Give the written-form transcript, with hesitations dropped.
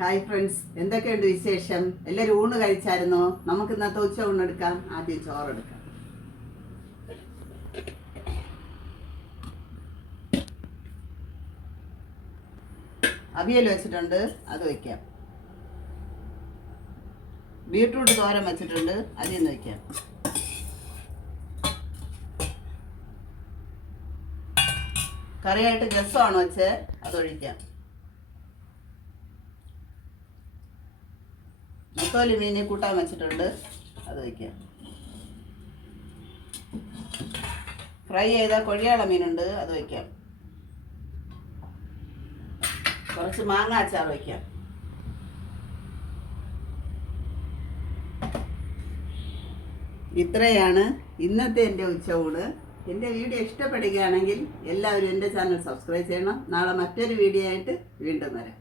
Hi friends, എന്തൊക്കെയുണ്ട് വിശേഷം? എല്ലാവരും ഊണ് കഴിച്ചായിരുന്നോ? നമുക്ക് ഇന്നത്തെ ഉച്ച ഊണെടുക്കാം. ആദ്യം ചോറെടുക്കാം. അവിയൽ വെച്ചിട്ടുണ്ട്, അത് വയ്ക്കാം. ബീട്രൂട്ട് തോരൻ വെച്ചിട്ടുണ്ട്, അതിന്ന് വയ്ക്കാം. കറിയായിട്ട് രസമാണ് വെച്ച്, അതൊഴിക്കാം. നെത്തോലി മീൻ കൂട്ടാൻ വെച്ചിട്ടുണ്ട്, അത് വയ്ക്കാം. ഫ്രൈ ചെയ്ത കൊഴിയാള മീനുണ്ട്, അത് വയ്ക്കാം. കുറച്ച് മാങ്ങ അച്ചാർ വയ്ക്കാം. ഇത്രയാണ് ഇന്നത്തെ എൻ്റെ ഉച്ചയൂണ്. എൻ്റെ വീഡിയോ ഇഷ്ടപ്പെടുകയാണെങ്കിൽ എല്ലാവരും എൻ്റെ ചാനൽ സബ്സ്ക്രൈബ് ചെയ്യണം. നാളെ മറ്റൊരു വീഡിയോ ആയിട്ട് വീണ്ടും വരാം.